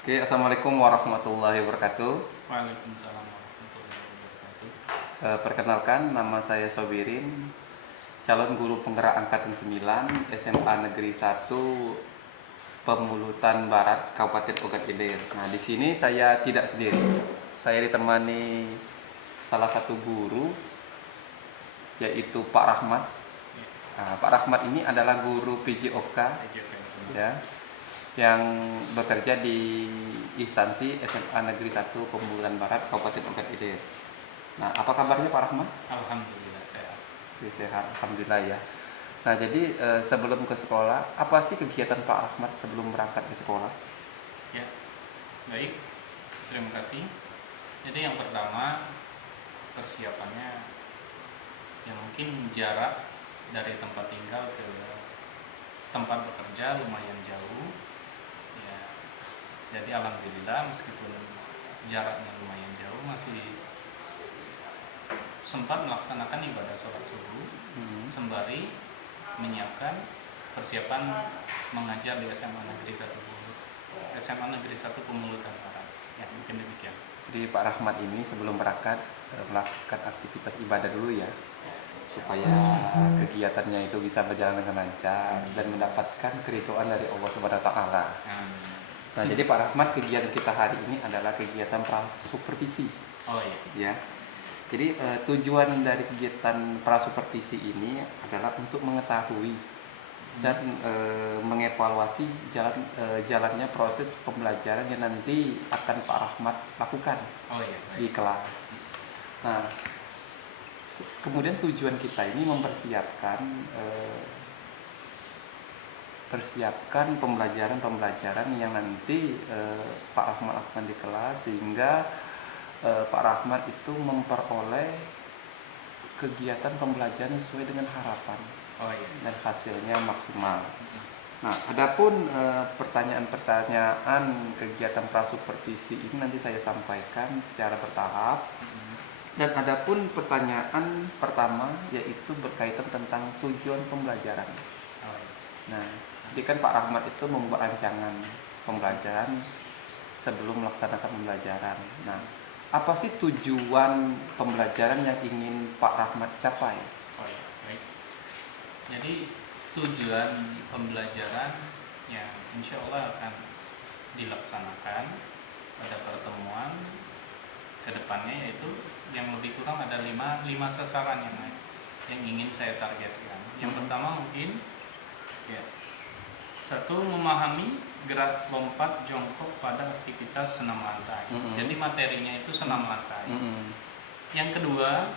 Oke, assalamualaikum warahmatullahi wabarakatuh. Waalaikumsalam warahmatullahi wabarakatuh. Perkenalkan, nama saya Sobirin, calon guru penggerak angkatan 9 SMA Negeri 1 Pemulutan Barat, Kabupaten Ogan Ilir. Nah, di sini saya tidak sendiri. Saya ditemani salah satu guru, yaitu Pak Rahmat. Ya, Nah, Pak Rahmat ini adalah guru PJOK, PJOK. ya, yang bekerja di instansi SMA Negeri 1 Pemulutan Barat, Kabupaten Ogan Ilir. Nah, apa kabarnya Pak Rahmat? Alhamdulillah sehat. Oke, sehat, alhamdulillah ya. Nah, jadi sebelum ke sekolah, apa sih kegiatan Pak Rahmat sebelum berangkat ke sekolah? Ya, baik. Terima kasih. Jadi yang pertama persiapannya yang mungkin jarak dari tempat tinggal ke tempat bekerja lumayan jauh. Ya, jadi alhamdulillah meskipun jaraknya lumayan jauh masih sempat melaksanakan ibadah sholat subuh sembari menyiapkan persiapan mengajar di SMA Negeri 1 Pemulutan Barat. Ya, mungkin demikian. Jadi Pak Rahmat ini sebelum berangkat melakukan aktivitas ibadah dulu ya, supaya kegiatannya itu bisa berjalan dengan lancar dan mendapatkan keridhaan dari Allah Subhanahu wa taala. Nah, jadi Pak Rahmat, kegiatan kita hari ini adalah kegiatan prasupervisi. Oh iya. Ya. Jadi tujuan dari kegiatan prasupervisi ini adalah untuk mengetahui dan mengevaluasi jalannya proses pembelajaran yang nanti akan Pak Rahmat lakukan Oh iya, di baik. kelas. Nah, kemudian tujuan kita ini mempersiapkan pembelajaran yang nanti Pak Rahmat lakukan di kelas, sehingga Pak Rahmat itu memperoleh kegiatan pembelajaran sesuai dengan harapan. Oh iya. Dan hasilnya maksimal. Nah, adapun pertanyaan-pertanyaan kegiatan prasupervisi ini nanti saya sampaikan secara bertahap. Dan adapun pertanyaan pertama yaitu berkaitan tentang tujuan pembelajaran. Oh iya. Nah, jadi kan Pak Rahmat itu membuat rancangan pembelajaran sebelum melaksanakan pembelajaran. Nah, apa sih tujuan pembelajaran yang ingin Pak Rahmat capai? Oh iya, baik. Jadi tujuan pembelajaran yang insya Allah akan dilaksanakan pada pertemuan kedepannya, yaitu yang lebih kurang ada lima sasaran yang ingin saya targetkan. Yang pertama mungkin ya, satu, memahami gerak lompat jongkok pada aktivitas senam lantai. Jadi materinya itu senam lantai. Yang kedua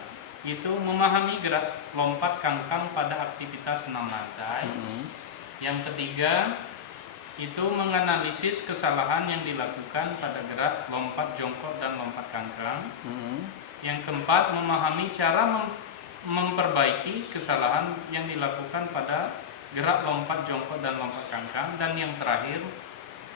itu memahami gerak lompat kangkang pada aktivitas senam lantai. Yang ketiga itu menganalisis kesalahan yang dilakukan pada gerak lompat jongkok dan lompat kangkang. Yang keempat, memahami cara memperbaiki kesalahan yang dilakukan pada gerak lompat jongkok dan lompat kangkang. Dan yang terakhir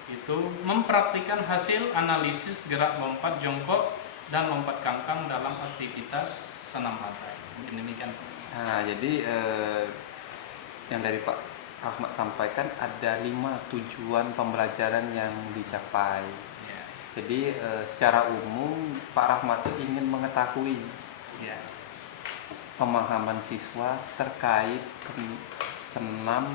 itu mempraktikkan hasil analisis gerak lompat jongkok dan lompat kangkang dalam aktivitas senam lantai. Mungkin demikian. Nah, jadi yang dari Pak Rahmat sampaikan ada 5 tujuan pembelajaran yang dicapai. Ya. Jadi secara umum Pak Rahmat itu ingin mengetahui Ya. pemahaman siswa terkait senam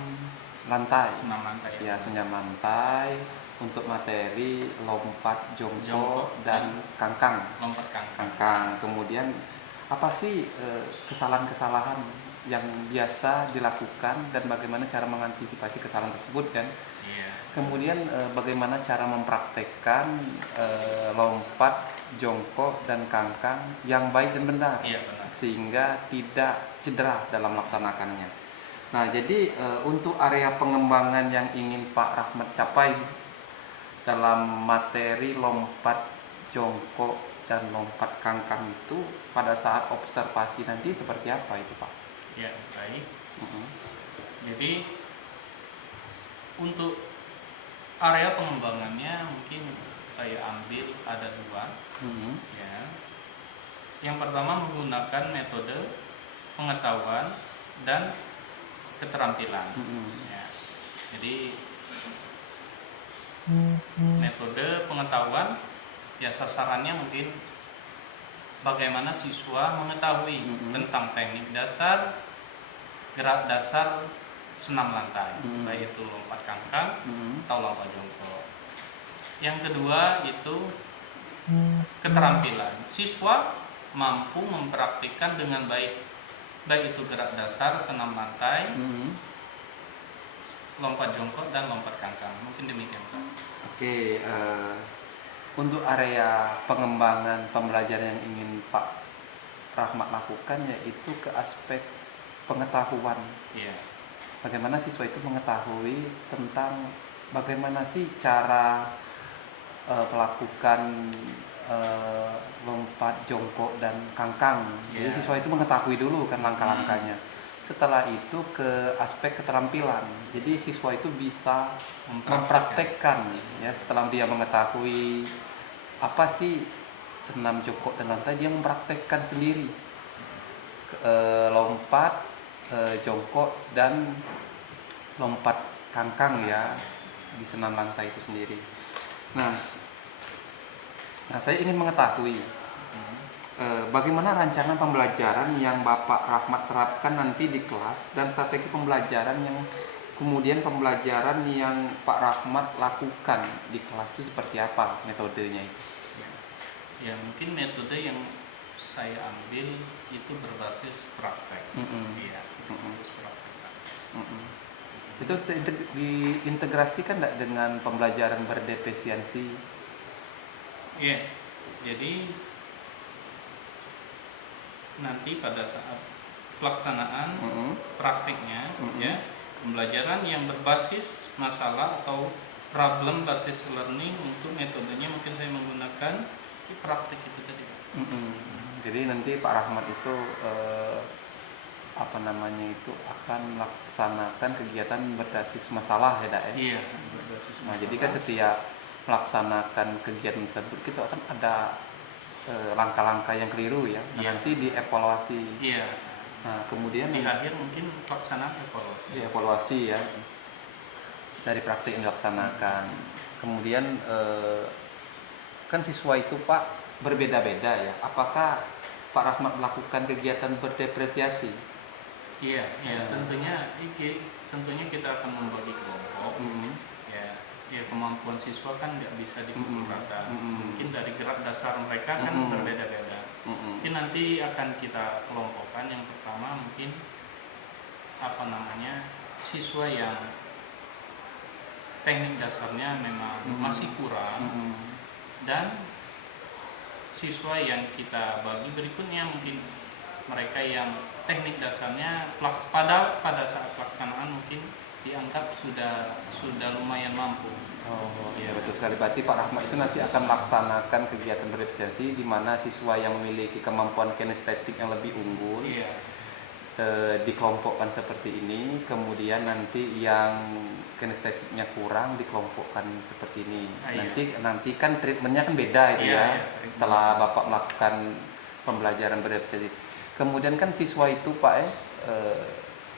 lantai. Senam lantai. Ya, senam lantai untuk materi lompat jongkok dan kangkang. Lompat kangkang. Kemudian apa sih kesalahan-kesalahan yang biasa dilakukan dan bagaimana cara mengantisipasi kesalahan tersebut kan? Iya. Kemudian bagaimana cara mempraktekkan lompat jongkok dan kangkang yang baik dan benar, Iya, benar. sehingga tidak cedera dalam melaksanakannya. Nah, jadi untuk area pengembangan yang ingin Pak Rahmat capai dalam materi lompat jongkok dan lompat kangkang itu pada saat observasi nanti seperti apa itu Pak? Ya, baik. Jadi untuk area pengembangannya mungkin saya ambil ada 2. Ya. Yang pertama menggunakan metode pengetahuan dan keterampilan. Ya. Jadi Metode pengetahuan ya sasarannya mungkin bagaimana siswa mengetahui tentang teknik dasar, gerak dasar senam lantai, baik itu lompat kangkang atau lompat jongkok. Yang kedua itu keterampilan. Siswa mampu mempraktikkan dengan baik itu gerak dasar senam lantai, lompat jongkok dan lompat kangkang. Mungkin demikian, Pak. Oke, untuk area pengembangan pembelajaran yang ingin Pak Rahmat lakukan yaitu ke aspek pengetahuan. Iya. Bagaimana siswa itu mengetahui tentang bagaimana sih cara melakukan lompat jongkok dan kangkang. Jadi Yeah. siswa itu mengetahui dulu kan langkah-langkahnya. Setelah itu ke aspek keterampilan. Jadi siswa itu bisa mempraktekkan ya, setelah dia mengetahui apa sih senam jongkok dan lantai, dia mempraktekkan sendiri lompat jongkok dan lompat kangkang ya di senam lantai itu sendiri. Nah, saya ingin mengetahui bagaimana rancangan pembelajaran yang Bapak Rahmat terapkan nanti di kelas dan strategi pembelajaran yang kemudian pembelajaran yang Pak Rahmat lakukan di kelas itu seperti apa metodenya itu? Ya mungkin metode yang saya ambil itu berbasis praktek. Iya, berbasis praktek. Itu diintegrasikan nggak dengan pembelajaran berdefisiensi? Iya, jadi nanti pada saat pelaksanaan prakteknya ya, pembelajaran yang berbasis masalah atau problem basis learning, untuk metodenya mungkin saya menggunakan di praktek itu tadi. Jadi nanti Pak Rahmat itu akan melaksanakan kegiatan berbasis masalah ya, Dak? Iya, berbasis masalah. Nah, jadi kan setiap melaksanakan kegiatan tersebut kita akan ada langkah-langkah yang keliru ya. Nah, nanti dievaluasi. Iya. Nah, kemudian di akhir mungkin pelaksanaan evaluasi. Dievaluasi ya dari praktik yang dilaksanakan. Kemudian kan siswa itu Pak berbeda-beda ya. Apakah Pak Rahmat melakukan kegiatan berdepresiasi? Iya, tentunya kita akan membagi kelompok. Ya kemampuan siswa kan nggak bisa dipukul rata. Mungkin dari gerak dasar mereka kan berbeda-beda. Mungkin nanti akan kita kelompokkan. Yang pertama mungkin siswa yang teknik dasarnya memang masih kurang, dan siswa yang kita bagi berikutnya mungkin mereka yang teknik dasarnya pada saat pelaksanaan mungkin dianggap sudah lumayan mampu. Ya betul sekali. Berarti Pak Rahmat itu nanti akan melaksanakan kegiatan berdefisiensi di mana siswa yang memiliki kemampuan kinestetik yang lebih unggul dikelompokkan seperti ini, kemudian nanti yang kinestetiknya kurang dikelompokkan seperti ini. Nanti kan treatmentnya kan beda itu ya. Setelah Bapak melakukan pembelajaran berdefisiensi, kemudian kan siswa itu Pak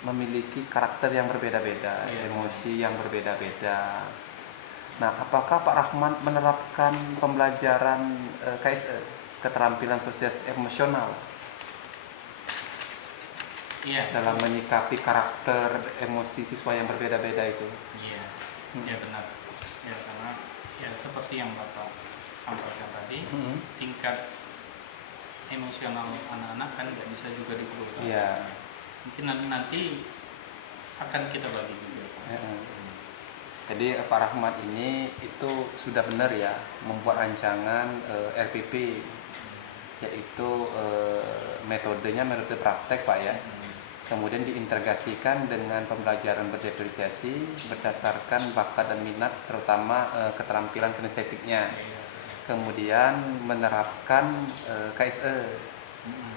memiliki karakter yang berbeda-beda, emosi yang berbeda-beda. Nah, apakah Pak Rahmat menerapkan pembelajaran KSE, keterampilan sosial emosional, dalam menyikapi karakter emosi siswa yang berbeda-beda itu? Iya, benar. Ya, karena ya seperti yang Bapak sampaikan tadi, tingkat emosional anak-anak kan nggak bisa juga dipukul. Iya. Mungkin nanti akan kita bagi juga. Jadi Pak Rahmat ini itu sudah benar ya membuat rancangan RPP, yaitu metodenya metode praktek Pak ya. Kemudian diintegrasikan dengan pembelajaran berdifferensiasi berdasarkan bakat dan minat, terutama keterampilan kinestetiknya. Kemudian menerapkan KSE,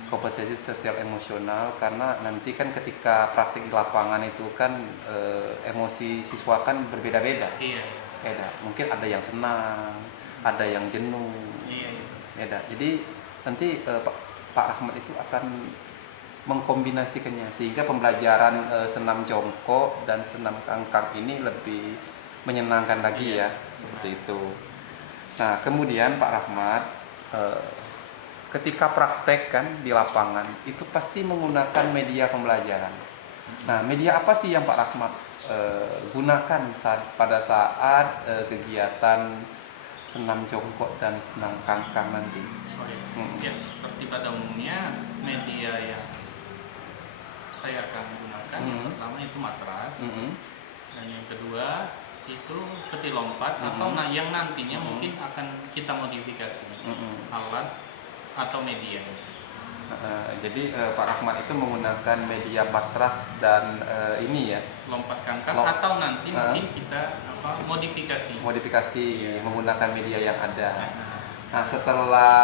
kompetensi sosial emosional, karena nanti kan ketika praktik di lapangan itu kan emosi siswa kan berbeda-beda. Mungkin ada yang senang, ada yang jenuh. Jadi nanti Pak Rahmat itu akan mengkombinasikannya sehingga pembelajaran senam jongkok dan senam kangkang ini lebih menyenangkan lagi ya, seperti itu. Nah, kemudian Pak Rahmat, eh, ketika praktek kan di lapangan itu pasti menggunakan media pembelajaran. Nah, media apa sih yang Pak Rahmat gunakan pada saat kegiatan senam jongkok dan senam kangkang nanti? Oh ya. Ya, seperti pada umumnya media yang saya akan gunakan yang pertama itu matras, dan yang kedua itu peti lompat atau yang nantinya mungkin akan kita modifikasi alat atau media. Jadi Pak Rahmat itu menggunakan media matras dan ini ya, lompat kangkang atau nanti mungkin kita modifikasi menggunakan media yang ada. Nah, setelah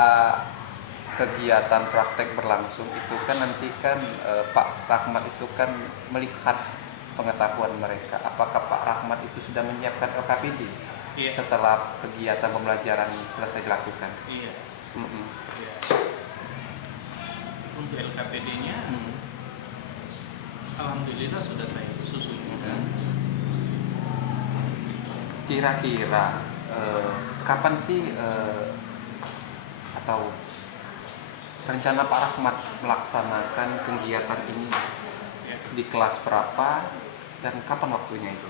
kegiatan praktek berlangsung itu kan nanti kan Pak Rahmat itu kan melihat pengetahuan mereka. Apakah Pak Rahmat itu sudah menyiapkan LKPD setelah kegiatan pembelajaran selesai dilakukan? Iya. Iya. Untuk LKPD-nya, alhamdulillah sudah saya susun. Kira-kira kapan sih atau rencana Pak Rahmat melaksanakan kegiatan ini di kelas berapa dan kapan waktunya itu?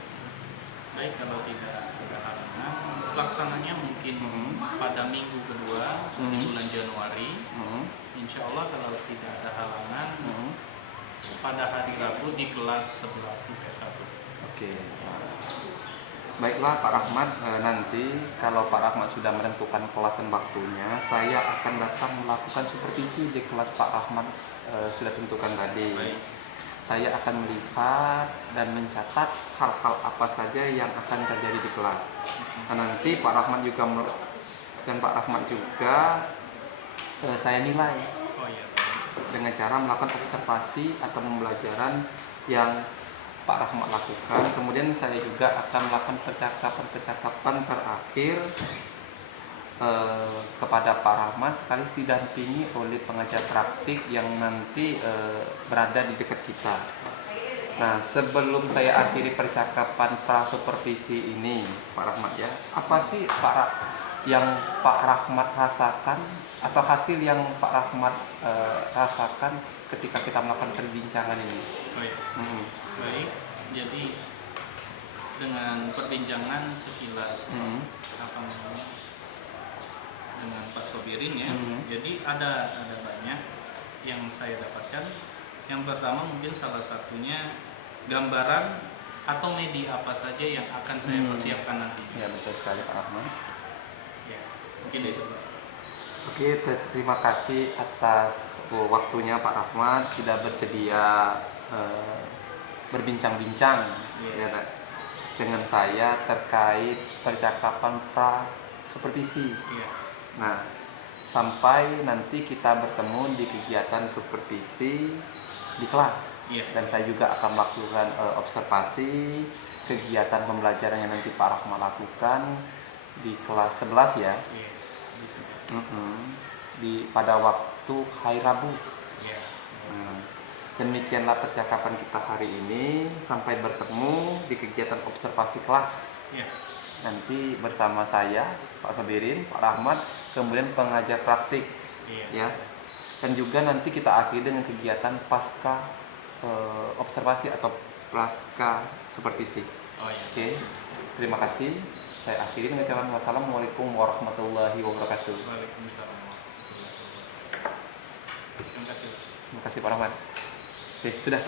Baik, kalau tidak ada halangan, pelaksananya mungkin pada minggu kedua di bulan Januari. Insya Allah kalau tidak ada halangan, pada hari Rabu di kelas 11 IPS 1. Oke. Baiklah Pak Rahmat, nanti kalau Pak Rahmat sudah menentukan kelas dan waktunya, saya akan datang melakukan supervisi di kelas Pak Rahmat sudah tentukan tadi. Baik. Saya akan melihat dan mencatat hal-hal apa saja yang akan terjadi di kelas. Nah, nanti Pak Rahmat juga saya nilai dengan cara melakukan observasi atau pembelajaran yang Pak Rahmat lakukan. Kemudian saya juga akan melakukan percakapan terakhir kepada Pak Rahmat sekali didampingi oleh pengajar praktik yang nanti berada di dekat kita. Nah, sebelum saya akhiri percakapan pra-supervisi ini, Pak Rahmat ya, apa sih yang Pak Rahmat rasakan atau hasil yang Pak Rahmat rasakan ketika kita melakukan perbincangan ini? Baik. Baik, jadi dengan perbincangan sekilas dengan Pak Sobirin ya, jadi ada banyak yang saya dapatkan. Yang pertama mungkin salah satunya gambaran atau media apa saja yang akan saya persiapkan nanti. Ya, betul sekali Pak Rahmat. Ya, mungkin itu Pak. Oke, terima kasih atas waktunya Pak Rahmat sudah bersedia berbincang-bincang dengan saya terkait percakapan pra-supervisi. Nah, sampai nanti kita bertemu di kegiatan supervisi di kelas. Dan saya juga akan melakukan observasi kegiatan pembelajaran yang nanti Pak Rahmat lakukan di kelas 11 ya. Pada waktu hari Rabu. Demikianlah percakapan kita hari ini. Sampai bertemu di kegiatan observasi kelas. Nanti bersama saya, Pak Sobirin, Pak Rahmat, kemudian pengajar praktik, ya. Dan juga nanti kita akhiri dengan kegiatan pasca observasi atau pasca supervisi. Oke, terima kasih. Saya akhiri dengan ucapan wassalamualaikum warahmatullahi wabarakatuh. Waalaikumsalam warahmatullahi wabarakatuh. Terima kasih. Terima kasih Pak Rahmat. Oke, sudah.